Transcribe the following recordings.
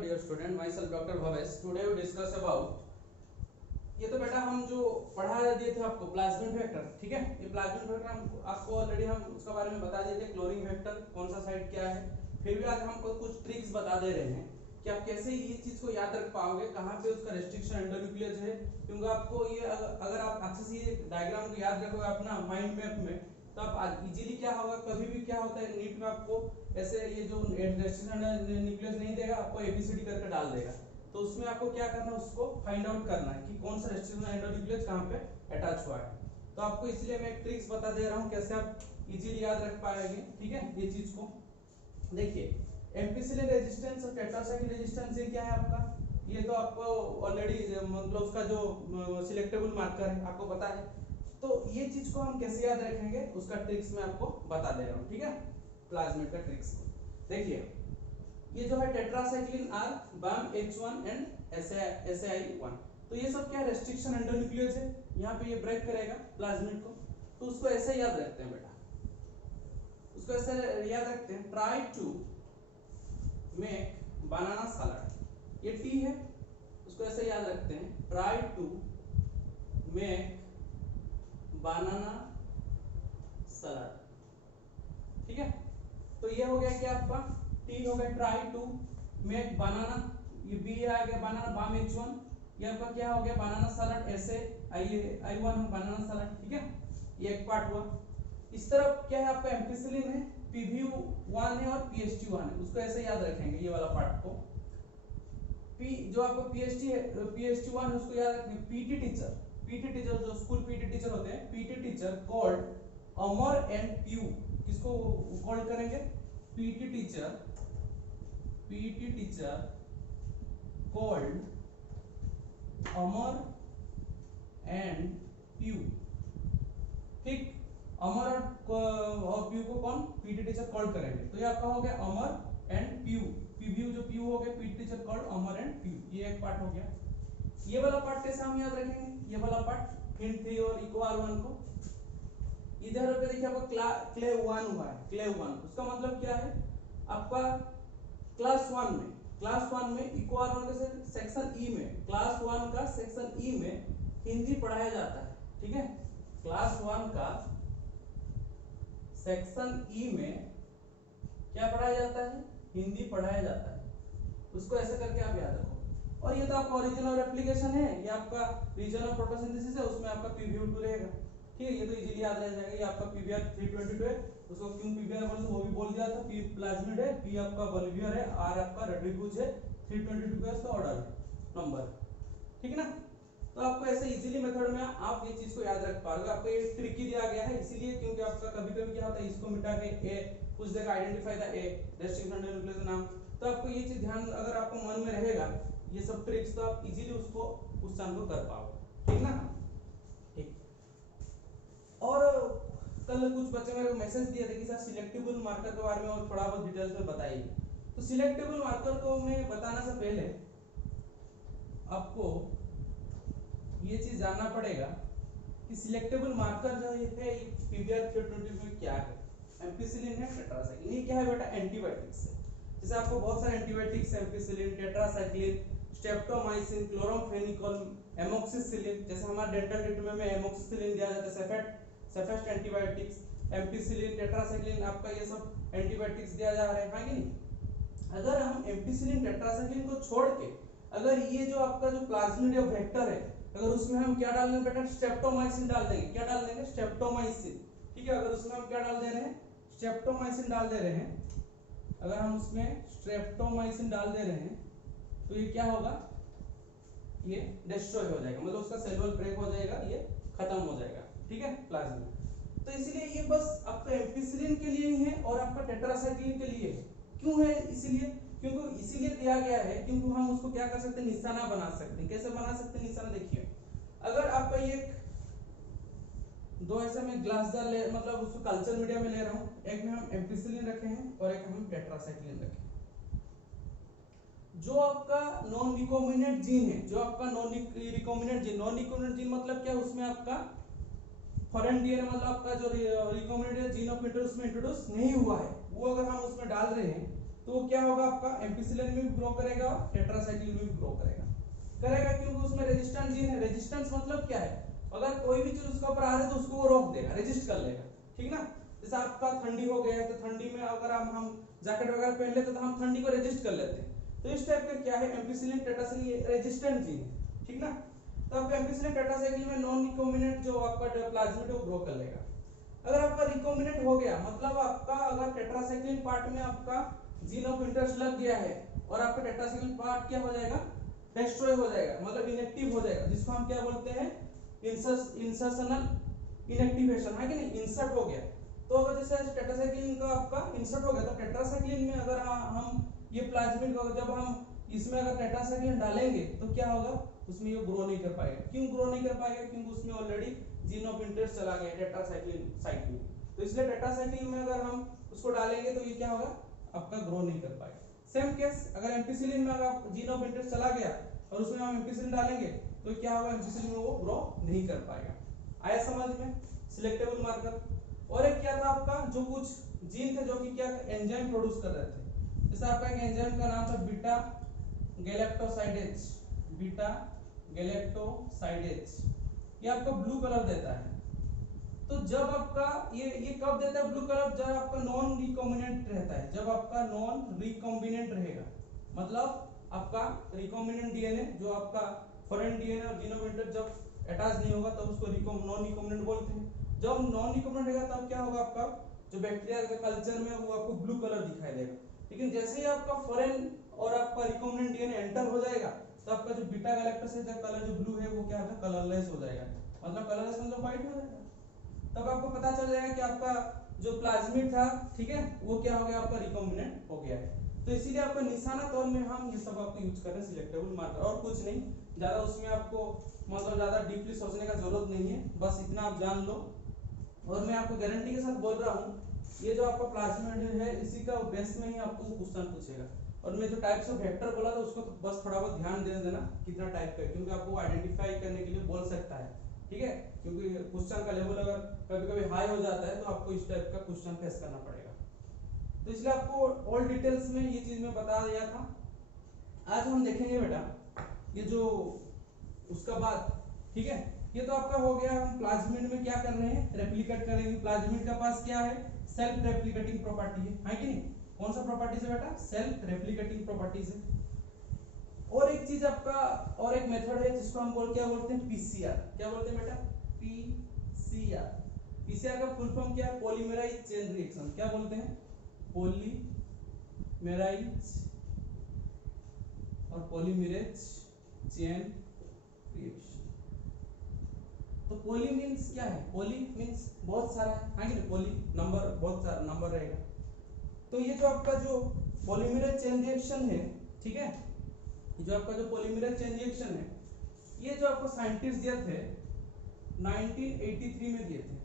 dear student, myself Dr. Bhavesh. Today we discuss about ये तो बेटा हम जो पढ़ा दिए थे आपको प्लाज्मिड वेक्टर, ठीक है। ये प्लाज्मिड वेक्टर हम आपको ऑलरेडी हम उसके बारे में बता दिए थे, क्लोरीन वेक्टर कौन सा साइड क्या है। फिर भी आज हमको कुछ ट्रिक्स बता दे रहे हैं कि आप कैसे ये चीज को याद रख पाओगे, कहाँ पे उसका रेस्ट्रिक्शन एंडोन्यूक्लियस है। क्योंकि आपको ये अगर आप अच्छे से ये डायग्राम को याद रखोगे अपना माइंड मैप में, तो आप इजीली क्या होगा, कभी भी क्या होता है नीट में आपको ऐसे ये जो रेस्ट्रिक्शन न्यूक्लियस नहीं देगा, आपको एबीसीडी करके डाल देगा। तो उसमें आपको क्या करना है, उसको फाइंड आउट करना है कि कौन सा रेस्ट्रिक्शन एंडोन्यूक्लियस कहाँ पे अटैच हुआ है। तो आपको इसलिए मैं एक ट्रिक्स बता दे रहा हूँ कैसे आप इजीली याद रख पाएंगे, ठीक है। ये चीज को देखिए, एम्पिसिलिन रेजिस्टेंस और टेट्रासाइक्लिन रेजिस्टेंस ये क्या है आपका, ये तो आपको ऑलरेडी मतलब उसका जो सिलेक्टेबल मार्कर है आपको पता है। तो ये चीज को हम कैसे याद रखेंगे उसका ट्रिक्स मैं आपको बता दे रहा हूँ, ठीक है। प्लाज्मिड का ट्रिक्स देखिए, ये जो है tetracycline are, balm H1 and SAI1, तो ये सब क्या रेस्ट्रिक्शन एंडोन्यूक्लियस है। यहाँ पे ये ब्रेक करेगा प्लाज्मिड को, तो उसको ऐसे याद रखते हैं बेटा, उसको ऐसे याद रखते हैं, try to make banana salad. ये टी है, उसको ऐसे याद रखते हैं, try to make banana salad, ठीक है। तो ये हो गया क्या आपका, टी हो गया ट्राई टू मेक बनाना, ये बी आ गया बनाना, बाम H1, ये आपका क्या हो गया बनाना सलाड, ऐसे I1 बनाना सलाड, ठीक है। ये एक पार्ट हुआ। इस तरफ क्या है आपका एम्पिसिलिन है, PBU1 है और PST1 है, उसको ऐसे याद रखेंगे ये वाला पार्ट को। P जो आपको PST है, PST1 उसको याद रखेंगे, PT टीचर जो स्कूल PT टीचर होते हैं, PT teacher called Amar and Piu, किसको कॉल्ड करेंगे, PT teacher called Amar and Piu, ठीक। अमर और पीयू को कौन, PT टीचर कॉल्ड करेंगे। तो ये आपका हो गया अमर एंड पीयू, पीयू जो पीयू हो गया, PT teacher called Amar and Piu, ये एक पार्ट हो गया। ये वाला पार्ट कैसे हम याद रखेंगे, ये वाला पार्ट हिंट 3 और इको R1 को इधर पे देखिए आपका क्ले 1 हुआ है, क्ले 1 उसका मतलब क्या है आपका, क्लास 1 में इको R1 के सेक्शन ई में, क्लास 1 का सेक्शन ई में हिंदी पढ़ाया जाता है, ठीक है। क्लास 1 का सेक्शन ई में क्या पढ़ाया जाता है, हिंदी पढ़ाया जाता है, उसको ऐसे करके आप याद रखो। और ये तो आपका ओरिजिन और एप्लीकेशन है, ये आपका रीजन ऑफ फोटोसिंथेसिस है, उसमें आपका PBU2 रहेगा, ठीक है। ये तो इजीली याद रह जाएगा। ये आपका PBr 322 है, उसको क्यों PBr बोलते हैं वो भी बोल दिया था। P प्लाज्मिड है, P आपका बल्बियर है, R आपका रेड्रिब्यूज है, 322 का इसका ऑर्डर नंबर, ठीक है ना। तो आपको ऐसे इजीली मेथड में आप ये चीज को याद रख पाओगे। आपको ये ट्रिकी दिया गया है इसीलिए, क्योंकि आपका कभी-कभी क्या होता है, इसको मिटा के ए कुछ जगह identify the A restriction endonuclease नाम, तो आपको ये चीज ध्यान अगर आपको मन में रहेगा ये सब ट्रिक्स, तो आप इजीली उसको क्वेश्चन को कर पाओगे, ठीक ना, ठीक। और कल कुछ बच्चे मेरे को मैसेज दिए थे कि सर सिलेक्टेबल मार्कर के बारे में और थोड़ा बहुत डिटेल्स में बताइए। तो सिलेक्टेबल मार्कर को मैं बताने से पहले आपको ये चीज जानना पड़ेगा कि सिलेक्टेबल मार्कर जो है PBr 322 में क्या है, एम्पिसिलिन है, टेट्रासाइक्लिन, ये क्या है बेटा, एंटीबायोटिक्स है। जैसे आपको बहुत सारे एंटीबायोटिक्स है, ampicillin, tetracycline, streptomycin, chloramphenicol, amoxicillin, जैसे हमारे डेंटल ट्रीटमेंट में एमोक्सिसिलिन दिया जाता है, सेफेस्ट एंटीबायोटिक्स, एम्पिसिलिन, टेट्रासाइक्लिन, आपका ये सब एंटीबायोटिक्स दिया जा रहा है, हाँ कि नहीं। अगर हम एम्पिसिलिन टेट्रासाइक्लिन को छोड़ के अगर ये जो आपका जो प्लाज्मिड वेक्टर है, अगर उसमें हम क्या डाल देंगे बेटा, स्ट्रेप्टोमाइसिन डाल देंगे, क्या डाल देंगे, स्ट्रेप्टोमाइसिन, ठीक है। अगर उसमें हम क्या डाल दे रहे हैं, स्ट्रेप्टोमाइसिन डाल दे रहे हैं, अगर हम उसमें स्ट्रेप्टोमाइसिन डाल दे रहे हैं, तो ये क्या होगा, ये डिस्ट्रॉय हो जाएगा, मतलब उसका सेलुलर ब्रेक हो जाएगा, ये खत्म हो जाएगा, ठीक है, प्लाज्मिड। तो इसलिए ये बस आपका एम्पिसिलिन के लिए ही है और आपका टेट्रासाइक्लिन के लिए है। क्यों है, इसलिए क्योंकि इसीलिए दिया गया है क्योंकि हम उसको क्या कर सकते हैं, निशाना बना सकते हैं। कैसे बना सकते हैं निशाना, देखिए अगर आपका ये दो ऐसे में ग्लास जार ले, मतलब उसको कल्चर मीडिया में ले रहा हूं, एक में हम एम्पिसिलिन रखे हैं और एक में हम टेट्रासाइक्लिन रखे हैं। जो आपका नॉन रिकॉम्बिनेंट जीन है, जो आपका नॉन रिकॉम्बिनेंट जीन मतलब क्या, उसमें आपका फॉरेन डीएनए मतलब आपका जो रिकॉम्बिनेंट जीन ऑफ इंट्रोड्यूस में इंट्रोड्यूस नहीं हुआ है, वो अगर हम उसमें डाल रहे हैं तो क्या होगा आपका एम्पिसिलिन में भी ग्रो करेगा और टेट्रासाइक्लिन में भी ग्रो करेगा क्योंकि उसमें रेजिस्टेंस जीन है। रेजिस्टेंस मतलब क्या है, अगर कोई भी चीज उसके ऊपर आ रहा है तो उसको वो रोक देगा, रेजिस्ट कर लेगा, ठीक ना। जैसे आपका ठंडी हो गया है तो ठंडी में अगर हम जैकेट वगैरह पहन लेते तो हम ठंडी को रेजिस्ट कर लेते हैं। तो इस टाइप का क्या है, एम्पिसिलिन टेट्रासाइक्लिन रेजिस्टेंट जीन है, ठीक ना। तो आपका एम्पिसिलिन टेट्रासाइक्लिन में नॉन रिकॉम्बिनेंट जो आपका प्लाज्मिड वो ग्रो कर लेगा। अगर आपका रिकॉम्बिनेंट हो गया मतलब आपका अगर टेट्रासाइक्लिन पार्ट में आपका जीन ऑफ इंटरेस्ट लग गया है और आपका टेट्रासाइक्लिन पार्ट क्या हो जाएगा, डिस्ट्रॉय हो जाएगा, मतलब इनएक्टिव हो जाएगा, जिसको हम क्या बोलते हैं इंसर्शनल इनएक्टिवेशन, है कि नहीं, इंसर्ट हो गया। तो अगर जैसे टेट्रासाइक्लिन का आपका इंसर्ट हो गया तो टेट्रासाइक्लिन में अगर हम ये प्लाज्मिड को जब हम इसमें अगर टेट्रासाइक्लिन डालेंगे तो क्या होगा, उसमें ये ग्रो नहीं कर पाएगा। क्यों ग्रो नहीं कर पाएगा, क्योंकि उसमें ऑलरेडी जीन ऑफ इंटरेस्ट चला गया टेट्रासाइक्लिन साइट में। तो इसलिए टेट्रासाइक्लिन में अगर हम उसको डालेंगे तो ये क्या होगा, आपका ग्रो नहीं कर पाएगा। सेम केस अगर एम्पिसिलिन में अगर जीन ऑफ इंटरेस्ट चला गया और उसमें हम एम्पिसिलिन डालेंगे तो क्या होगा, एम्पिसिलिन में वो ग्रो नहीं कर पाएगा। आया समझ में, सिलेक्टेबल मार्कर। और एक क्या था आपका, जो कुछ जीन थे जो कि क्या एंजाइम प्रोड्यूस कर रहे थे। जैसे आपका एक एंजाइम का नाम था बीटा गैलेक्टोसाइडेज, बीटा गैलेक्टोसाइडेज, ये आपको ब्लू कलर देता है। तो जब आपका ये कब देता है ब्लू कलर, जब आपका नॉन रिकॉम्बिनेंट रहता है, जब आपका नॉन रिकॉम्बिनेंट रहेगा, मतलब आपका रिकॉम्बिनेंट डीएनए जो आपका फॉरेन डीएनए और जीन ऑफ इंटरेस्ट जब अटैच नहीं होगा तब उसको नॉन रिकॉम्बिनेंट बोलते हैं। जब नॉन रिकॉम्बिनेंट रहेगा तब क्या होगा, आपका जो बैक्टीरिया के कल्चर में वो आपको ब्लू कलर दिखाई देगा। लेकिन जैसे ही आपका फॉरेन और आपका रिकॉम्बिनेंट डीएनए एंटर हो जाएगा तो आपका जो बीटा गैलेक्टोसाइड का कलर जो ब्लू है वो क्या होगा, कलरलेस हो जाएगा, मतलब कलरलेस मतलब व्हाइट हो जाएगा। तब आपको पता चल जाएगा कि आपका जो प्लाज्मिड था, ठीक है, वो क्या हो गया, आपका रिकॉम्बिनेंट हो गया है। तो इसीलिए आपको निशाना तौर में हम ये सब आपको यूज कर रहे हैं, सिलेक्टेबल मार्कर, और कुछ नहीं, ज्यादा उसमें आपको मतलब ज्यादा डीपली सोचने का जरूरत नहीं है, बस इतना आप जान लो। और मैं आपको गारंटी के साथ बोल रहा हूँ ये जो आपका प्लाज्मिड है इसी का बेस में ही आपको क्वेश्चन पूछेगा। और मैं जो टाइप्स ऑफ वेक्टर बोला था उसको तो बस थोड़ा बहुत ध्यान दे देना कितना टाइप का है, क्योंकि आपको आइडेंटिफाई करने के लिए बोल सकता है, ठीक है, क्योंकि क्वेश्चन का लेवल अगर कभी-कभी हाई हो जाता है तो आपको इस टाइप का क्वेश्चन फेस करना पड़ेगा। तो इसलिए आपको ऑल डिटेल्स में ये चीज मैं बता दिया था। आज हम देखेंगे बेटा ये जो उसका बाद, ठीक है, ये तो आपका हो गया, हम प्लाज्मिड में क्या कर रहे हैं, रेप्लिकेट करेंगे। प्लाज्मिड का पास क्या है, सेल्फ रेप्लिकेटिंग प्रॉपर्टी है कि नहीं, कौन सा प्रॉपर्टीज है बेटा, सेल्फ रेप्लिकेटिंग प्रॉपर्टीज है। और एक चीज आपका और एक मेथड है जिसको हम क्या बोलते हैं, पीसीआर, क्या बोलते हैं बेटा, पीसीआर। पीसीआर का फुल फॉर्म क्या है, पॉलीमराइज चेन रिएक्शन, क्या बोलते हैं, पॉलीमराइज और पॉलीमरेज चेन रिएक्शन। तो पॉली मींस क्या है, पॉली मींस बहुत सारा है कि पॉली नंबर, बहुत सारा नंबर रहेगा। तो ये जो आपका जो पॉलीमरेज चेन रिएक्शन है, ठीक है, जो आपका जो पॉलीमरेज चेन रिएक्शन है, ये जो आपको साइंटिस्ट दिए थे 1983 में दिए थे,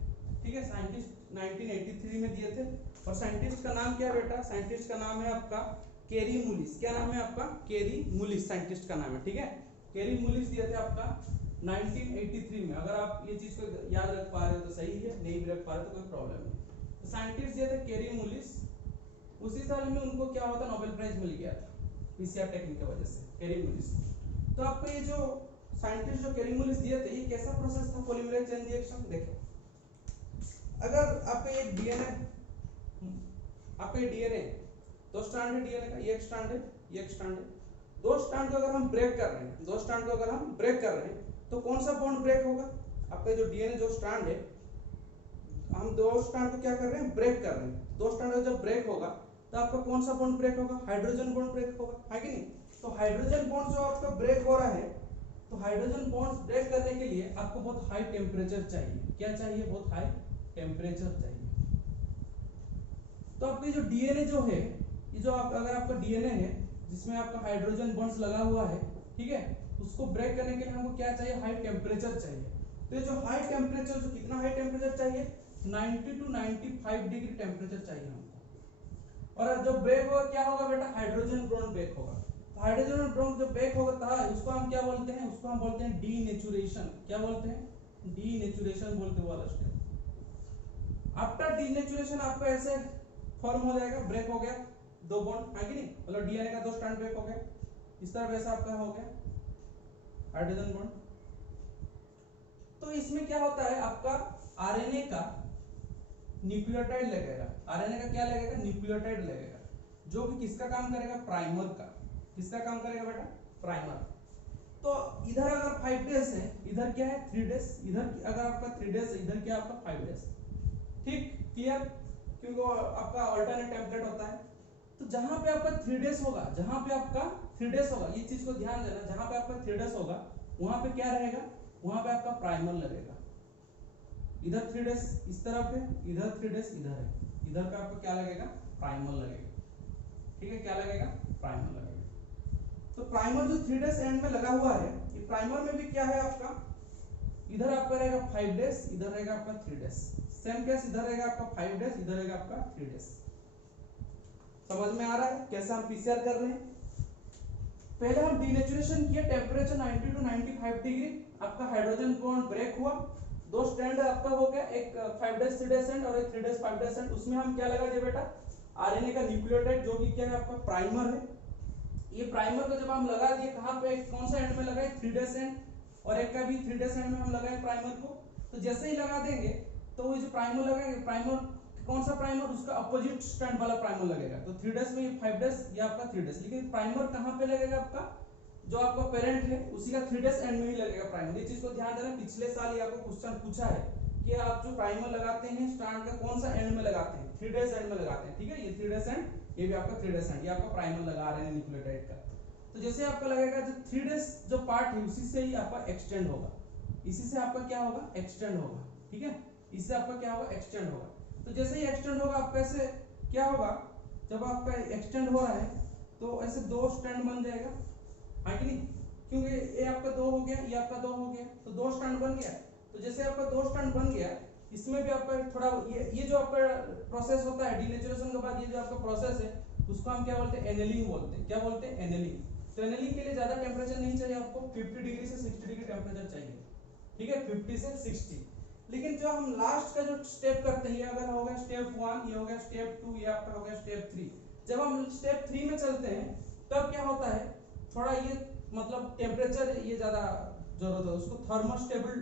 ठीक है, साइंटिस्ट 1983 में दिए थे। और साइंटिस्ट का नाम क्या है बेटा, साइंटिस्ट का नाम है आपका केरी मुलिस। क्या नाम है आपका, केरी मुलिस साइंटिस्ट का नाम है, ठीक है, केरी मुलिस दिए थे आपका 1983 में। अगर आप ये चीज को याद रख पा रहे हो तो सही है, नहीं भी रख पा रहे तो कोई प्रॉब्लम नहीं। तो साइंटिस्ट दिए थे केरी मुलिस, उसी साल में उनको क्या होता, नोबेल प्राइज मिल गया था पीसीआर टेक्निक की वजह से, केरी मुलिस। तो आपको ये जो साइंटिस्ट जो केरी मुलिस दिए थे, ये कैसा प्रोसेस था पॉलीमरेज चेन रिएक्शन, देखो अगर आपका एक डीएनए, आपका ये डीएनए दो स्ट्रैंड है, डीएनए का ये एक स्ट्रैंड है, ये एक स्ट्रैंड है, दो स्ट्रैंड को अगर हम ब्रेक कर रहे हैं, दो स्ट्रैंड को अगर हम ब्रेक कर रहे हैं तो कौन सा बॉन्ड ब्रेक होगा, आपका जो डीएनए जो स्ट्रैंड है, हम दो स्ट्रैंड को क्या कर रहे हैं, ब्रेक कर रहे हैं। दो स्ट्रैंड जब ब्रेक होगा तो आपका कौन सा बॉन्ड ब्रेक होगा, हाइड्रोजन बॉन्ड ब्रेक होगा, है कि नहीं। तो हाइड्रोजन बॉन्ड जो आपका ब्रेक हो रहा है, तो हाइड्रोजन बॉन्ड्स ब्रेक करने के लिए आपको बहुत हाई टेम्परेचर चाहिए। क्या चाहिए, बहुत हाई टेम्परेचर चाहिए। तो आपकी जो डीएनए जो है, ये जो आप अगर आपका डीएनए है जिसमें आपका हाइड्रोजन बॉन्ड्स लगा हुआ है, ठीक है, उसको ब्रेक करने के लिए हमको क्या चाहिए, हाई टेम्परेचर चाहिए। तो ये जो हाई टेम्परेचर, जो कितना हाई टेम्परेचर चाहिए, 90 to 95 डिग्री टेम्परेचर चाहिए हमको। और जब ब्रेक होगा क्या होगा बेटा, हाइड्रोजन बॉन्ड ब्रेक होगा। तो हाइड्रोजन बॉन्ड जब ब्रेक होगा उसको हम क्या बोलते हैं, उसको हम बोलते हैं डीनेचुरेशन। क्या बोलते हैं, डीनेचुरेशन बोलते हैं वाला स्टेप। आफ्टर डीनेचुरेशन आपका ऐसे फॉर्म हो जाएगा, ब्रेक हो गया, दो बॉन्ड है कि नहीं, मतलब डीएनए का 2 स्ट्रैंड ब्रेक हो गया, इस तरह वैसा आपका हो गया हाइड्रोजन बॉन्ड। तो इसमें क्या होता है आपका आरएनए का न्यूक्लियोटाइड लगेगा, आरएनए का क्या लगेगा, न्यूक्लियोटाइड लगेगा, जो कि किसका काम करेगा, प्राइमर का। किसका काम करेगा बेटा, प्राइमर। तो इधर अगर 5 डेज है, इधर क्या है 3 डेज, इधर अगर आपका 3 डेज है, इधर क्या आपका 5 डेज। ठीक, क्लियर, क्योंकि वो आपका अल्टरनेट टेम्पलेट होता है। तो जहां पे आपका 3 डेज होगा, जहां पे आपका 3 डेज होगा, ये चीज को ध्यान देना, जहां पे आपका 3 डेज होगा वहां पे क्या रहेगा, वहां पे आपका प्राइमर लगेगा। इधर 3 डेज इस तरफ है, इधर 3 डेज इधर है, इधर पे आपको क्या लगेगा, प्राइमर लगेगा। ठीक है, क्या लगेगा, प्राइमर लगेगा। तो प्राइमर जो 3 डेज एंड में लगा हुआ है, ये प्राइमर में भी क्या है आपका, इधर आपका रहेगा 5 डेज, इधर रहेगा आपका 3 डेज। सेम केस इधर रहेगा आपका 5 डेज, इधर रहेगा आपका 3 डेज। समझ में आ रहा है कैसे हम पीसीआर कर रहे हैं। पहले हम डीनेचुरेशन किए, टेम्परेचर 90 टू 95 डिग्री, आपका हाइड्रोजन बॉन्ड ब्रेक हुआ, 2 स्ट्रैंड आपका हो गया, एक 5 डेज 3 डेज एंड और एक 3 डेज 5 डेज एंड। उसमें हम क्या लगा दिए बेटा, आरएनए का न्यूक्लियोटाइड, जो कि क्या है आपका प्राइमर है। ये प्राइमर को जब हम लगा दिए, कहां पे, कौन सा एंड में लगाए, 3 डेज एंड, और एक का भी 3 डेज एंड में हम लगाए प्राइमर को। तो जैसे ही लगा देंगे तो वो जो प्राइमर लगाएंगे, प्राइमर कौन सा प्राइमर, उसका अपोजिट स्ट्रैंड वाला प्राइमर लगेगा। तो 3 डेज में ये 5 डेज, ये आपका 3 डेज। लेकिन प्राइमर कहां पे लगेगा आपका, जो आपका पेरेंट है उसी का 3 डेज एंड में ही लगेगा प्राइमर। ये चीज को ध्यान देना, पिछले साल ये आपको क्वेश्चन पूछा है कि आप जो प्राइमर लगाते हैं स्ट्रैंड का कौन सा एंड में लगाते हैं, 3 डेज एंड में लगाते हैं। ठीक है, ये 3 डेज एंड, ये भी आपका 3 डेज एंड, ये आपका प्राइमर लगा रहे हैं न्यूक्लियोटाइड का। तो जैसे आपका लगेगा जो 3 डेज जो पार्ट है उसी से ही आपका एक्सटेंड होगा, इसी से आपका क्या होगा, एक्सटेंड होगा। ठीक है, इससे आपका क्या होगा, एक्सटेंड होगा। तो जैसे ही एक्सटेंड होगा आपका ऐसे क्या होगा, जब आपका एक्सटेंड हो रहा है तो ऐसे 2 स्ट्रैंड बन जाएगा, है कि नहीं, क्योंकि ये आपका 2 हो गया, ये आपका 2 हो गया, तो 2 स्ट्रैंड बन गया। तो जैसे आपका 2 स्ट्रैंड बन गया, इसमें भी आपका थोड़ा ये जो आपका प्रोसेस होता है डीनेचुरेशन के बाद, ये जो आपका प्रोसेस है उसको हम क्या बोलते हैं, एनेलिंग बोलते हैं। क्या बोलते हैं, एनेलिंग। तो एनेलिंग के लिए ज्यादा टेम्परेचर नहीं चाहिए आपको, 50 डिग्री से 60 डिग्री टेम्परेचर चाहिए। ठीक है, 50 से 60। लेकिन जो हम लास्ट का जो स्टेप करते हैं, ये अगर हो गया स्टेप 1, ये हो गया स्टेप 2, ये आपका हो गया स्टेप 3। जब हम स्टेप 3 में चलते हैं तब क्या होता है, थोड़ा ये मतलब टेम्परेचर ये ज्यादा जरूरत है उसको, थर्मोस्टेबल।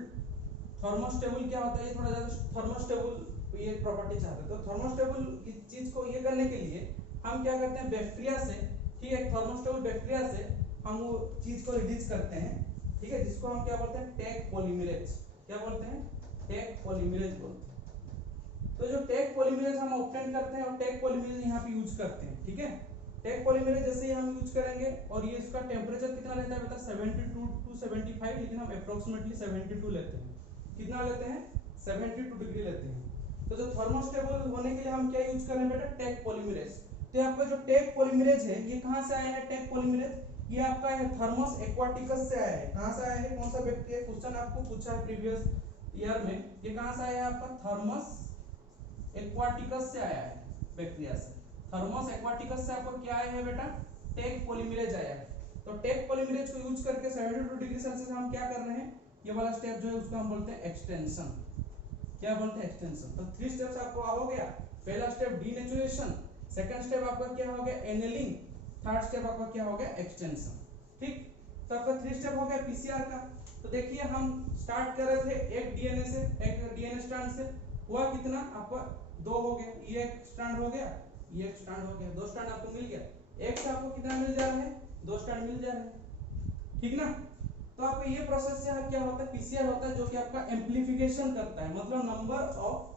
थर्मोस्टेबल क्या होता है, ये थोड़ा ज्यादा थर्मोस्टेबल ये प्रॉपर्टी चाहते हैं। तो थर्मोस्टेबल इस चीज को ये करने के लिए हम क्या करते हैं, बैक्टीरिया से, ठीक है, थर्मोस्टेबल बैक्टीरिया से हम वो चीज को रिलीज करते हैं। ठीक है, जिसको हम क्या बोलते हैं, टैग पॉलीमरेज। क्या बोलते हैं, टैग पॉलीमरेज बोलते हैं। तो जो टैग पॉलीमरेज हम ऑब्टेन करते हैं और टैग पॉलीमरेज यहाँ पे यूज करते हैं। ठीक है, टैग पॉलीमरेज जैसे ही हम यूज करेंगे, और ये इसका टेम्परेचर कितना रहता है बेटा, 72 टू 75, लेकिन हम अप्रोक्सीमेटली 72 लेते हैं। कितना लेते हैं, 72 डिग्री लेते हैं। तो जो थर्मोस्टेबल होने के लिए हम क्या यूज करें बेटा, टैग पॉलीमरेज। तो आपका जो टैग पॉलीमरेज है ये कहां से आया है, टैग पॉलीमरेज ये आपका है थर्मस एक्वाटिकस से आया है। कहां से आया है, कौन सा बैक्टीरिया, क्वेश्चन आपको पूछा है प्रीवियस ईयर में, ये कहां से आया है आपका, थर्मस एक्वाटिकस से आया है, बैक्टीरिया से। थर्मस एक्वाटिकस से आपको क्या आया है बेटा, टैग पॉलीमरेज आया है। तो टैग पॉलीमरेज को यूज करके 72 डिग्री सेल्सियस हम क्या कर रहे हैं, ये वाला स्टेप जो है उसको हम बोलते हैं एक्सटेंशन। क्या बोलते हैं, एक्सटेंशन। तो 3 स्टेप्स आपको हो गया। पहला स्टेप डीनेचुरेशन, सेकंड स्टेप आपका क्या हो गया, एनेलिंग, थर्ड स्टेप आपका क्या हो गया, एक्सटेंशन। ठीक, तो आपका 3 स्टेप हो गया पीसीआर का। तो देखिए हम स्टार्ट कर रहे थे एक डीएनए से, एक डीएनए स्ट्रैंड से, हुआ कितना आपका 2 हो गया, ये एक स्ट्रैंड हो गया, ये एक स्ट्रैंड हो गया, 2 स्ट्रैंड आपको मिल गया। एक से आपको कितना मिल जा रहा है, 2 स्ट्रैंड मिल जा रहा है। ठीक ना, तो आपका ये प्रोसेस से क्या होता है, पीसीआर होता है, जो कि आपका एम्प्लीफिकेशन करता है, मतलब नंबर ऑफ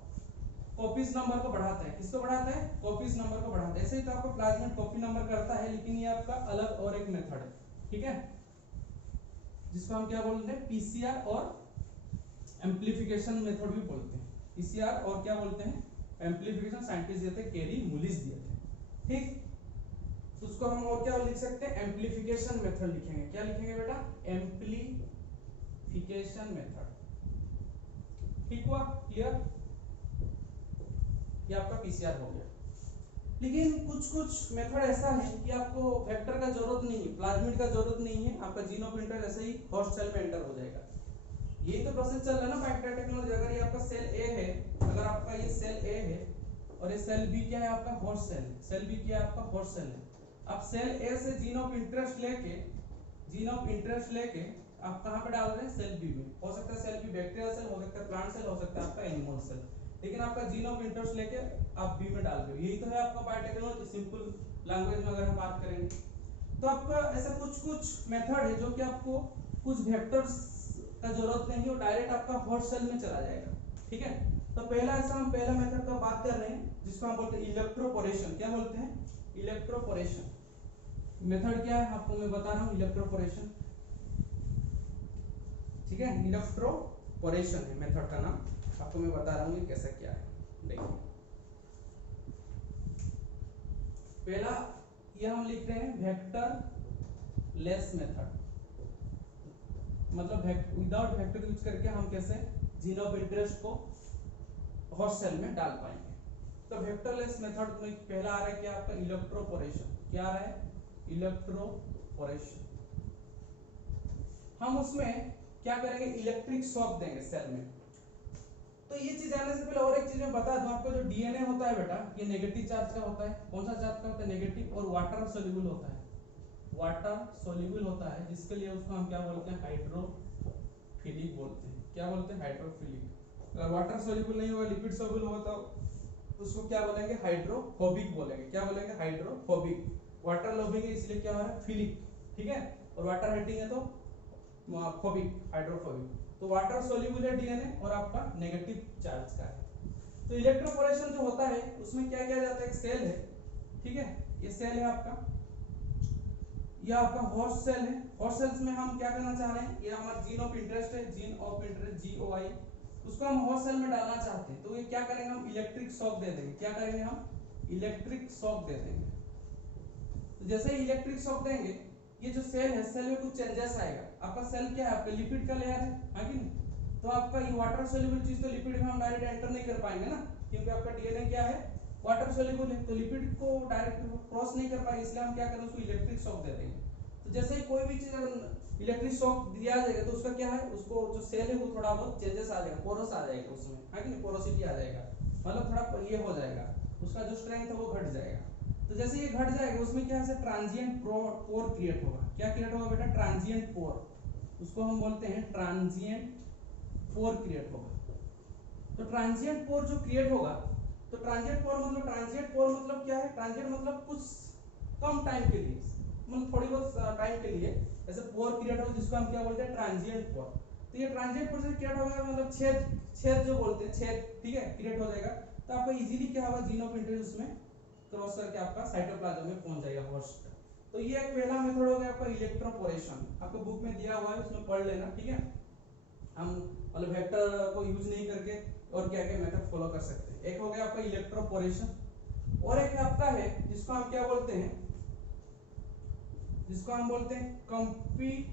कॉपीज नंबर को बढ़ाता है। किसको बढ़ाता है, कॉपीज नंबर को बढ़ाता है। ऐसे ही तो आपका प्लाज्मिड कॉपी नंबर करता है, लेकिन ये आपका अलग और एक मेथड है। ठीक है, जिसको हम क्या बोलते हैं, पीसीआर और एम्प्लीफिकेशन मेथड भी बोलते हैं। पीसीआर और क्या बोलते हैं, एम्प्लीफिकेशन। साइंटिस्ट दिए थे केरी मुलिस दिए थे। ठीक, तो उसको हम और क्या लिख सकते हैं, एम्प्लीफिकेशन मेथड लिखेंगे। क्या लिखेंगे बेटा, एम्प्लीफिकेशन मेथड। ठीक हुआ, क्लियर, ये आपका पीसीआर हो गया। लेकिन कुछ मेथड ऐसा है कि आपको वेक्टर का जरूरत नहीं है, प्लाज्मिड का जरूरत नहीं है, आपका जीन ऑफ इंटर ऐसे ही होस्ट सेल में एंटर हो जाएगा। यही तो प्रोसेस चल रहा है ना बैक्टीरिया टेक्नोलॉजी। अगर ये आपका सेल ए है, अगर आपका ये सेल ए है, और ये सेल बी क्या है आपका होस्ट सेल, सेल बी क्या है आपका होस्ट सेल है। अब सेल ए से जीन ऑफ इंटरेस्ट लेके आप कहां पे डाल रहे हैं, सेल बी में। हो सकता है सेल बी बैक्टीरियल सेल, हो सकता है प्लांट सेल, हो सकता है आपका एनिमल सेल, लेकिन आपका जीन ऑफ इंटरेस्ट लेके आप बी में डाल रहे हो। यही तो है आपका बायोटेक्नोलॉजी, सिंपल लैंग्वेज में अगर हम बात करेंगे। तो आपका ऐसा कुछ मेथड है जो कि आपको कुछ वेक्टर्स का जरूरत नहीं है, वो डायरेक्ट आपका होस्ट सेल में चला जाएगा, ठीक है। तो हम पहला मेथड का बात कर रहे हैं जिसको हम बोलते हैं इलेक्ट्रोपोरेशन। क्या बोलते हैं, इलेक्ट्रोपोरेशन। मेथड क्या है आपको मैं बता रहा हूं, इलेक्ट्रोपोरेशन, ठीक है। इलेक्ट्रोपोरेशन है मेथड का नाम, आपको मैं बता रहा हूं ये कैसा क्या है। देखिए पहला ये हम लिख रहे हैं वेक्टर लेस मेथड, मतलब विदाउट वेक्टर यूज करके हम कैसे जीन ऑफ इंटरेस्ट को होस्ट सेल में डाल पाएंगे। तो वेक्टरलेस मेथड में पहला आ रहा है क्या आपका इलेक्ट्रोपोरेशन। क्या आ रहा है, इलेक्ट्रोपोरेशन। हम उसमें क्या करेंगे, इलेक्ट्रिक शॉक देंगे सेल में। तो ये चीज आने से पहले और एक चीज मैं बता दूं आपको, जो डीएनए होता है बेटा, ये नेगेटिव चार्ज का होता है। कौन सा चार्ज का होता है, नेगेटिव, और वाटर सोल्यूबल होता है, वाटर सोल्यूबल होता है, जिसके लिए उसको हम क्या बोलते हैं, हाइड्रोफिलिक बोलते हैं। क्या बोलते हैं, हाइड्रोफिलिक। अगर वाटर सोल्यूबल नहीं होगा, लिपिड सोल्यूबल होगा तो उसको क्या बोलेंगे, हाइड्रोफोबिक बोलेंगे। क्या बोलेंगे, हाइड्रोफोबिक। वाटर लविंग है इसलिए क्या हो रहा है, फिलिक, ठीक है। और वाटर हेटिंग है तो फोबिक, हाइड्रोफोबिक। तो वाटर सोल्यूबल है डीएनए और आपका नेगेटिव चार्ज का है। तो इलेक्ट्रोपोरेशन जो होता है उसमें क्या किया जाता है, एक सेल है, ठीक है, ये सेल है आपका, ये आपका होस्ट सेल है। होस्ट सेल्स में हम क्या करना चाह रहे हैं, ये हमारा जीन ऑफ इंटरेस्ट है, जीन ऑफ इंटरेस्ट जीओआई, उसको हम होस्ट सेल में डालना चाहते हैं। तो ये क्या करेंगे, हम इलेक्ट्रिक शॉक दे देंगे। क्या करेंगे, हम इलेक्ट्रिक शॉक दे देंगे। तो जैसे ही इलेक्ट्रिक शॉक देंगे, ये जो सेल है, सेल में कुछ चेंजेस आएगा। आपका सेल क्या है, आपका लिपिड का लेयर है कि नहीं। तो आपका ये वाटर सोल्यूबल चीज तो लिपिड में हम डायरेक्ट एंटर नहीं कर पाएंगे ना, क्योंकि आपका डीएनए क्या है, वाटर सोल्यूबल है, तो लिपिड को डायरेक्ट क्रॉस नहीं कर पाएंगे, इसलिए हम क्या करें, उसको इलेक्ट्रिक शॉक दे देंगे। तो जैसे ही कोई भी चीज अगर इलेक्ट्रिक शॉक दिया जाएगा तो उसका क्या है, उसको जो सेल है वो थोड़ा बहुत चेंजेस आ जाएगा, पोरस आ जाएगा उसमें, है कि नहीं, पोरोसिटी आ जाएगा, मतलब थोड़ा ये हो जाएगा, उसका जो स्ट्रेंथ है वो घट जाएगा। तो जैसे ये घट जाएगा, उसमें क्या है, ट्रांजिएंट पोर क्रिएट होगा। क्या क्रिएट होगा बेटा, ट्रांजिएंट पोर, उसको हम बोलते हैं ट्रांजिएंट पोर क्रिएट होगा। तो ट्रांजिएंट पोर जो क्रिएट होगा, तो ट्रांजिएंट पोर मतलब क्या है, ट्रांजिएंट मतलब कुछ कम टाइम के लिए, मतलब थोड़ी बहुत टाइम के लिए ऐसे पोर क्रिएट होगा, जिसको हम क्या बोलते हैं, ट्रांजिएंट पोर। तो ये ट्रांजिएंट पोर से क्रिएट होगा, मतलब छेद जो बोलते हैं, छेद, ठीक है, क्रिएट हो जाएगा। तो आपको इजीली क्या होगा, जीन ऑफ इंटरेस्ट उसमें क्रॉस करके आपका साइटोप्लाज्म में पहुंच जाएगा होस्ट। तो ये एक पहला मेथड हो गया आपका इलेक्ट्रोपोरेशन, आपको बुक में दिया हुआ है, उसमें पढ़ लेना, ठीक है। हम मतलब वेक्टर को यूज नहीं करके और क्या क्या मेथड फॉलो कर सकते हैं। एक हो गया आपका इलेक्ट्रोपोरेशन, और एक आपका है जिसको हम क्या बोलते हैं, जिसको हम बोलते हैं कॉम्पिटेंट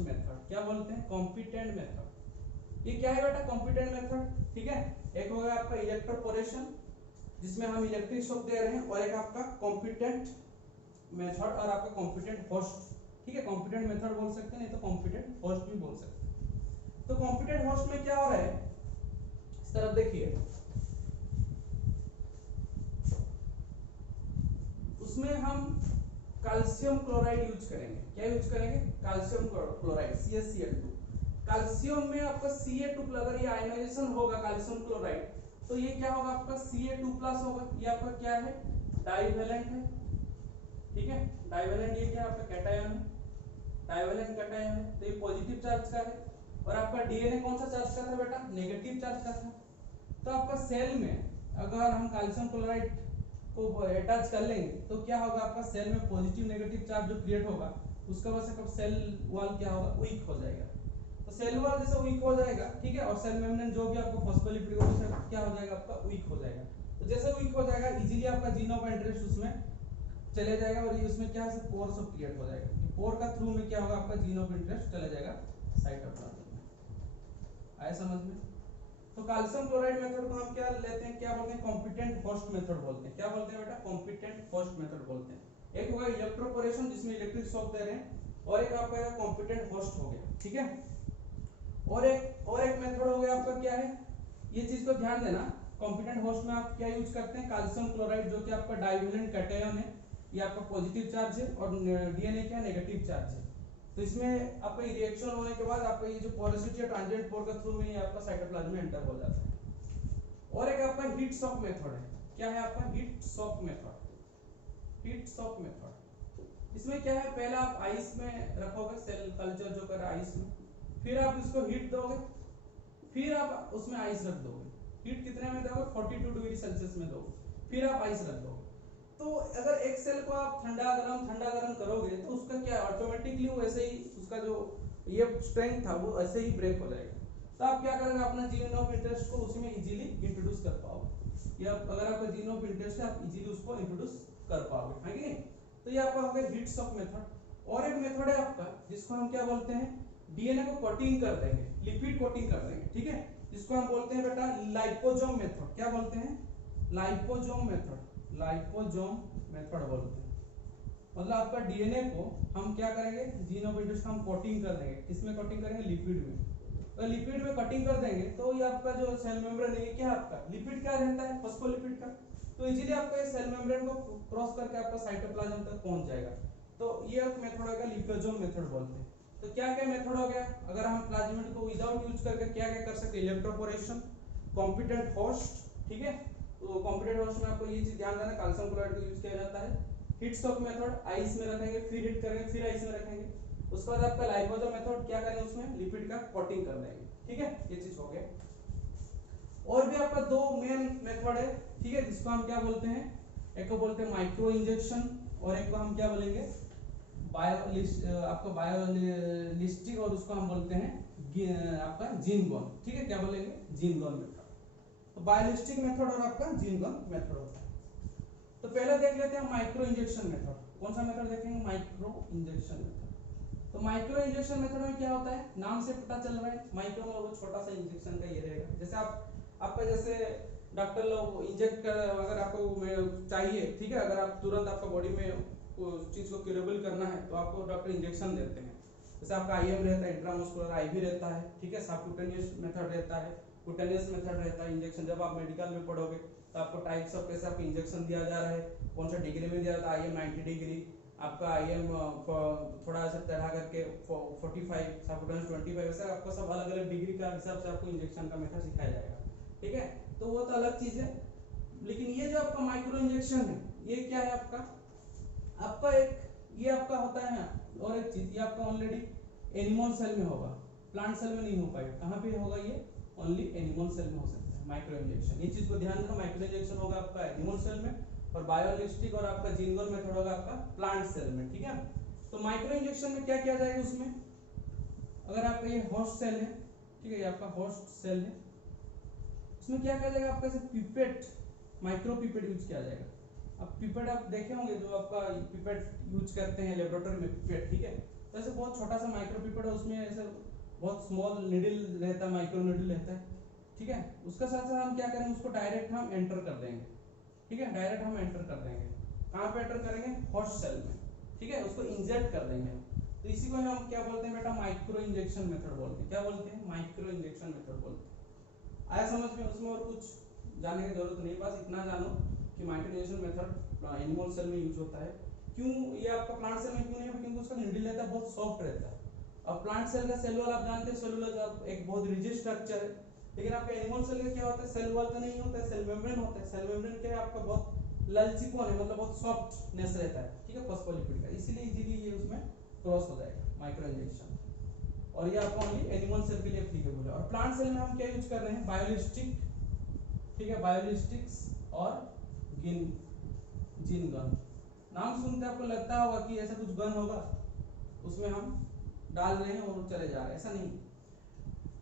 मेथड। क्या बोलते हैं, कॉम्पिटेंट मेथड। ये क्या है बेटा, कॉम्पिटेंट मेथड, ठीक है। एक हो गया आपका इलेक्ट्रोपोरेशन, जिसमें हम इलेक्ट्रिक शॉक दे रहे हैं, और एक आपका कॉम्पिटेंट मेथड और आपका कॉम्पिटेंट होस्ट, ठीक है। कॉम्पिटेंट मेथड बोल सकते हैं, नहीं तो कॉम्पिटेंट होस्ट भी बोल सकते हैं। तो कॉम्पिटेंट होस्ट में क्या हो रहा है, इस तरफ देखिए, उसमें हम कैल्शियम क्लोराइड यूज करेंगे। क्या यूज करेंगे, कैल्शियम क्लोराइड, CaCl2। कैल्शियम में आपका Ca2 अगर ये आयनाइजेशन होगा कैल्शियम क्लोराइड, तो ये क्या होगा, आपका Ca2+ होगा। ये आपका क्या है, डाइवेलेंट है, ठीक है। डाइवेलेंट, ये क्या आपका कैटायन है, डाइवेलेंट कैटायन है, तो ये पॉजिटिव चार्ज का है। और आपका डीएनए कौन सा चार्ज का था बेटा, नेगेटिव चार्ज का था। तो आपका सेल में अगर हम कैल्शियम क्लोराइड को अटैच कर लेंगे तो क्या होगा, आपका सेल में पॉजिटिव नेगेटिव चार्ज जो क्रिएट होगा, उसका वजह से सेल वॉल क्या होगा, वीक हो जाएगा। तो सेल वॉल जैसे वीक हो जाएगा, ठीक है, और सेल मेम्ब्रेन जो भी आपको फॉस्फोलिपिड क्या हो जाएगा, आपका वीक हो जाएगा। तो जैसे वीक हो जाएगा, इजीली आपका जीन ऑफ इंटरेस्ट उसमें चले जाएगा, और ये उसमें क्या है, पोर सब क्रिएट हो जाएगा। पोर का थ्रू में क्या होगा, आपका जीन ऑफ इंटरेस्ट चला जाएगा साइटोप्लाज्म में। आया समझ में। तो कैल्शियम क्लोराइड मेथड को हम क्या लेते हैं, क्या बोलते हैं, कॉम्पिटेंट होस्ट मेथड बोलते हैं। क्या बोलते हैं बेटा, कॉम्पिटेंट होस्ट मेथड बोलते हैं। एक होगा इलेक्ट्रोपोरेशन, जिसमें इलेक्ट्रिक शॉक दे रहे हैं, और एक आपका कॉम्पिटेंट होस्ट हो गया, ठीक है। और एक मेथड हो गया आपका, क्या है, ये चीज को ध्यान देना, कॉम्पिटेंट होस्ट में आप क्या यूज करते हैं, कैल्शियम क्लोराइड, जो कि आपका डाइवेलेंट कैटायन है, ये आपका पॉजिटिव चार्ज है, और डीएनए क्या नेगेटिव चार्ज है। तो इसमें आपका रिएक्शन होने के बाद आपका ये जो पोरोसिटी है ट्रांजिएंट पोर के थ्रू में ये आपका साइटोप्लाज्म में एंटर हो जाता है। और एक आपका हीट शॉक मेथड है। क्या है आपका heat shock method? Heat shock method, इसमें क्या है, पहले आप आइस में रखोगे सेल कल्चर जो कर आइस में, फिर आप इसको हीट दोगे, फिर आप उसमें आइस रख दोगे। हीट कितने में दोगे? 42 डिग्री सेल्सियस में दोगे, फिर आप आइस रख दोगे। तो अगर एक सेल को आप ठंडा गरम करोगे तो उसका क्या ऑटोमेटिकली वो ऐसे ही उसका जो ये स्ट्रेंथ था वो ऐसे ही ब्रेक हो जाएगा। तो आप क्या करेंगे, अपना जीन ऑफ इंटरेस्ट को उसमें इजीली इंट्रोड्यूस कर पाओगे, या अगर आपका जीन ऑफ इंटरेस्ट है आप इजीली उसको इंट्रोड्यूस कर पाओगे, है कि नहीं। तो ये आपका हो गया हीट शॉक मेथड। और एक मेथड है आपका जिसको हम क्या बोलते हैं, डीएनए को कोटिंग कर देंगे, लिपिड कोटिंग कर देंगे, ठीक है, जिसको हम बोलते हैं बेटा लाइपोसोम मेथड। क्या बोलते हैं? Liposome method. लाइपोसोम मेथड बोलते हैं। मतलब आपका डीएनए को हम क्या करेंगे, जीन ऑफ इंटरेस्ट हम कोटिंग कर देंगे। किसमें कोटिंग करेंगे? लिपिड में। तो लिपिड में कटिंग कर देंगे तो ये आपका जो सेल मेम्ब्रेन है क्या आपका लिपिड क्या रहता है, फॉस्फोलिपिड का। तो इजीली आपका ये सेल मेम्ब्रेन को क्रॉस करके आपका साइटोप्लाज्म तक पहुंच जाएगा। तो ये एक मेथड होगा लिपोसोम मेथड बोलते हैं। तो क्या क्या मेथड हो गया, अगर हम प्लाज्मिड को विदाउट यूज करके क्या क्या कर सकते हैं, इलेक्ट्रोपोरेशन, कॉम्पिटेंट होस्ट, ठीक है। तो कॉम्पिटेंट होस्ट में आपको ये चीज ध्यान देना, कैल्शियम क्लोराइड को यूज किया जाता है। हीट शॉक मेथड, आइस में रखेंगे, फिर हीट करेंगे, फिर आइस में रखेंगे। उसके बाद आपका लाइपोसोम मेथड, क्या करेंगे उसमें लिपिड का कोटिंग कर देंगे, ठीक है, ये चीज हो गया। और भी आपका दो मेन मेथड है, ठीक है, जिसको हम क्या बोलते हैं, एक को बोलते हैं माइक्रो इंजेक्शन और एक को हम क्या बोलेंगे आपको बायोलिस्टिक, और उसको हम बोलते हैं आपका जीन गन, ठीक है, क्या बोलेंगे, जीन गन मेथड। तो बायोलिस्टिक मेथड और आपका जीन गन मेथड होता है। तो पहले देख लेते हैं माइक्रो इंजेक्शन मेथड। कौन सा मेथड देखेंगे? Micro injection method. तो माइक्रो इंजेक्शन मेथड में क्या होता है, नाम से पता चल रहा है, माइक्रो में वो छोटा सा इंजेक्शन का ये रहेगा। जैसे आपका जैसे डॉक्टर लोग इंजेक्ट कर, अगर आपको चाहिए, ठीक है, अगर आप तुरंत आपका बॉडी में उस चीज को क्यूरेबल करना है तो आपको डॉक्टर इंजेक्शन देते हैं। जैसे आपका आईएम रहता है, इंट्रामस्कुलर आईवी रहता है, ठीक है, सबक्यूटेनियस मेथड रहता है, कुटेनियस मेथड रहता है इंजेक्शन। जब आप मेडिकल में पढ़ोगे तो आपको टाइप्स ऑफ कैसे आपको इंजेक्शन दिया जा रहा है, कौन सा डिग्री में दिया जाता है, आईएम 90 डिग्री, आपका आईएम थोड़ा सा चढ़ा करके 45, सबक्यूटेनियस 25, ऐसा आपको सब अलग अलग डिग्री का हिसाब से आपको इंजेक्शन का मेथड सिखाया जाएगा, ठीक है। तो वो तो अलग चीज है, लेकिन ये जो आपका माइक्रो इंजेक्शन है ये क्या है आपका एक ये आपका होता है ना। और एक चीज, ये आपका ऑलरेडी एनिमल सेल में होगा, प्लांट सेल में नहीं हो पाएगा। कहाँ पे होगा ये? ओनली एनिमल सेल में हो सकता है माइक्रो इंजेक्शन। ये चीज को ध्यान रखना, माइक्रो इंजेक्शन होगा आपका एनिमल सेल में, और बायोलिस्टिक और आपका जीन गन मेथड होगा आपका प्लांट सेल में, ठीक है। तो माइक्रो इंजेक्शन में क्या किया जाएगा उसमें, अगर आपका ये होस्ट सेल है, ठीक है, ये आपका होस्ट सेल है, उसमें क्या किया जाएगा, आपका पिपेट, माइक्रो पिपेट यूज किया जाएगा। अब पिपेट आप देखे होंगे, जो आपका पिपेट यूज करते हैं लेबोरेटरी में पिपेट, ठीक है। तो ऐसे बहुत छोटा सा माइक्रो पिपेट है, उसमें ऐसे बहुत स्मॉल नीडल रहता है, माइक्रो नीडल रहता है, ठीक है। उसका साथ साथ हम क्या करेंगे, उसको डायरेक्ट हम एंटर कर देंगे, ठीक है, डायरेक्ट हम एंटर कर देंगे। कहाँ पे एंटर करेंगे? होस्ट सेल में, ठीक है, उसको इंजेक्ट कर देंगे। तो इसी को हम क्या बोलते हैं बेटा, माइक्रो इंजेक्शन मेथड बोलते हैं। क्या बोलते हैं? माइक्रो इंजेक्शन मेथड बोलते हैं। आया समझ में? उसमें और कुछ जानने की जरूरत नहीं, बस इतना जानो कि micro injection method animal cell में यूज होता है। क्यों ये आपका प्लांट सेल में क्यों नहीं? क्योंकि उसका नीडल रहता है बहुत सॉफ्ट रहता है। अब प्लांट सेल का सेल वॉल आप जानते हैं, सेलुलर एक बहुत रिजिड स्ट्रक्चर है, लेकिन आपका एनिमल सेल का क्या होता है, सेल वॉल तो नहीं होता है, सेल मेम्ब्रेन होता है। सेल मेम्ब्रेन क्या है आपका, बहुत ललचीपन है, मतलब बहुत सॉफ्टनेस रहता है, ठीक है, फॉस्फोलिपिड का, इसीलिए इजीली ये उसमें क्रॉस हो जाएगा माइक्रो इंजेक्शन। और ये आपको ओनली एनिमल सेल के लिए एप्लीकेबल है। और प्लांट सेल में हम क्या यूज कर रहे हैं, बायोलिस्टिक, ठीक है, बायोलिस्टिक्स और जीन गन। नाम सुनते आपको लगता होगा कि ऐसा कुछ गन होगा, उसमें हम डाल रहे हैं और चले जा रहे हैं, ऐसा नहीं।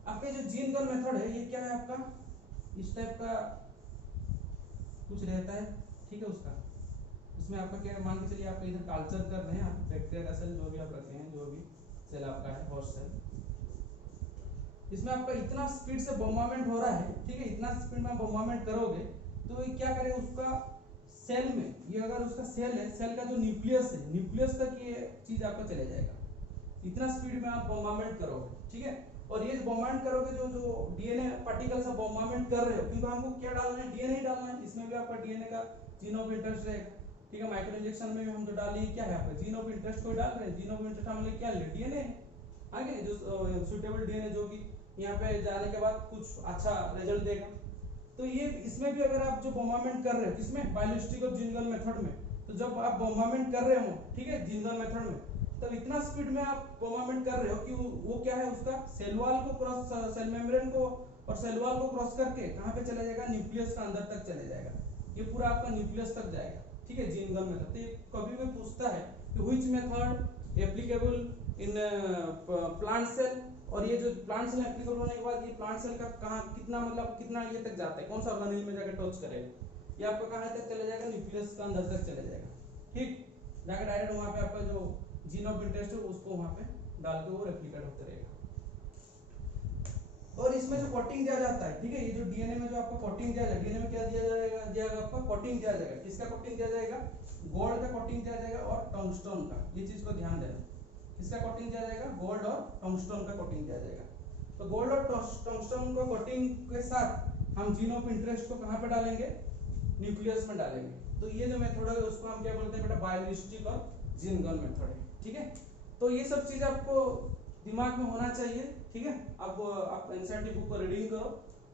आपके जो जीन गन मेथड है ये क्या है आपका, इस टाइप का कुछ रहता है, ठीक है, उसमें आपका क्या मान के चलिए, आप इधर कल्चर कर रहे हैं, आप बैक्टीरिया का सेल जो भी आप रखे हैं, जो भी सेल आपका है होस्ट सेल, इसमें आपका इतना स्पीड से बोम्बार्डमेंट हो रहा है, ठीक है, इतना स्पीड में बोम्बार्डमेंट करोगे तो ये क्या करेगा, उसका सेल में, ये अगर उसका सेल है, सेल का जो न्यूक्लियस है, न्यूक्लियस तक ये चीज आपका चले जाएगा, इतना स्पीड में आप बोम्बार्डमेंट करोगे, ठीक है। और ये बोम्बार्ड करोगे जो डीएनए पार्टिकल से बोम्बार्डमेंट कर रहे हो, क्योंकि हमको क्या डालना है, डीएनए ही डालना है। इसमें भी आपका डीएनए का जीन ऑफ इंटरेस्ट रहेगा, ठीक है। माइक्रो इंजेक्शन में भी हम जो डाल रहे क्या है आपका जीन ऑफ इंटरेस्ट को डाल रहे हैं। जीन ऑफ इंटरेस्ट हमने क्या ले डीएनए है आगे जो सुटेबल डीएनए जो कि यहाँ पे जाने के बाद कुछ अच्छा रिजल्ट देगा। तो ये इसमें भी अगर आप जो बोम्बार्डमेंट कर रहे हो किसमें बायोलॉजिस्टिक और जीन गन मेथड में, तो जब आप बोम्बार्डमेंट कर रहे हो, ठीक है, जीन गन मेथड में, तब इतना स्पीड में आप बोम्बार्डमेंट कर रहे हो कि वो क्या है उसका सेल वॉल को क्रॉस, सेल मेम्ब्रेन को और सेल वॉल को क्रॉस करके कहां पे चला जाएगा, न्यूक्लियस का अंदर तक चले जाएगा। ये पूरा आपका न्यूक्लियस तक जाएगा, ठीक है, जीन गन मेथड। तो ये कभी भी पूछता है कि which method applicable in plant cell, और ये जो प्लांट सेल एप्लीकेबल होने के बाद ये प्लांट सेल का कहां कितना मतलब कितना ये तक जाता है, कौन सा ऑर्गेनेल में जाकर टच करेगा, ये आपका कहां तक चले जाएगा, न्यूक्लियस का अंदर तक चले जाएगा, ठीक। जाकर डायरेक्ट वहां पे आपका जो जीन ऑफ इंटरेस्ट है उसको वहां पे डाल के वो रेप्लिकेट होते रहेगा। और इसमें जो कोटिंग दिया जाता है, ठीक है, ये जो डीएनए में जो आपको कोटिंग दिया जाएगा, डीएनए में क्या दिया जाएगा आपका कोटिंग दिया जाएगा। किसका कोटिंग दिया जाएगा, गोल्ड का कोटिंग दिया जाएगा और टंगस्टन का। ये चीज को ध्यान देना, किसका कोटिंग दिया जाएगा, गोल्ड और टंगस्टन का कोटिंग दिया जाएगा। तो गोल्ड और टंगस्टन को कोटिंग के साथ हम जीन ऑफ इंटरेस्ट को कहां पे डालेंगे, न्यूक्लियस में डालेंगे। तो ये जो मेथड है उसको हम क्या बोलते हैं बेटा, बायोलॉजिस्टिक और जीन गन मेथड है, ठीक है। तो ये सब चीज आपको दिमाग में होना चाहिए, ठीक है। अब आप एनसीईआरटी बुक को रीडिंग करो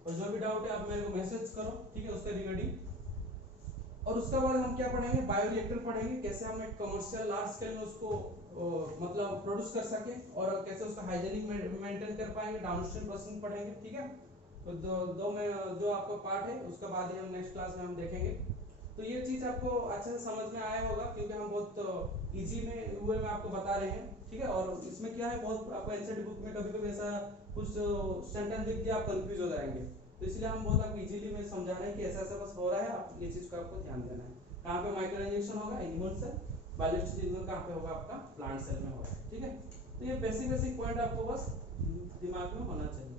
और जो भी डाउट है आप मेरे को मैसेज करो, ठीक है, उसके रिगार्डिंग। और उसके बाद हम क्या पढ़ेंगे, बायोरिएक्टर पढ़ेंगे, कैसे हम एक कमर्शियल लार्ज स्केल में उसको मतलब प्रोड्यूस कर सके और कैसे उसका हाइजीनिक मेंटेन कर पाएंगे, डाउनस्ट्रीम प्रोसेसिंग पढ़ेंगे, ठीक है। तो दो में जो आपका पार्ट है उसके बाद ही हम नेक्स्ट क्लास में हम देखेंगे। तो ये चीज आपको अच्छे से समझ में आया होगा, क्योंकि हम बहुत इजी में वे में आपको बता रहे हैं, ठीक है। और इसमें क्या है, बहुत आपको एनसीईआरटी बुक में कभी-कभी ऐसा कुछ सेंटेंस लिख दिया आप कंफ्यूज हो जाएंगे, तो इसलिए हम बहुत आपको इजीली में समझा रहे हैं कि ऐसा ऐसा बस हो रहा है, आप ये चीज को आपको ध्यान देना है। कहां पे माइक्रो इंजेक्शन होगा, एनिमल सेल, बायोलॉजिस्टिक जीन कहां पे होगा, आपका प्लांट सेल में होगा, ठीक है। तो ये बेसिक पॉइंट आपको बस दिमाग में होना चाहिए,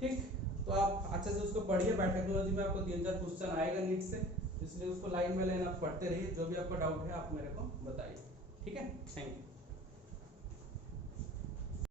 ठीक। तो आप अच्छे से उसको पढ़िए। बायोटेक्नोलॉजी में आपको 3-4 क्वेश्चन आएगा नीट से, इसलिए उसको लाइन में लेना पढ़ते रहिए। जो भी आपका डाउट है आप मेरे को बताइए, ठीक है। Thank you.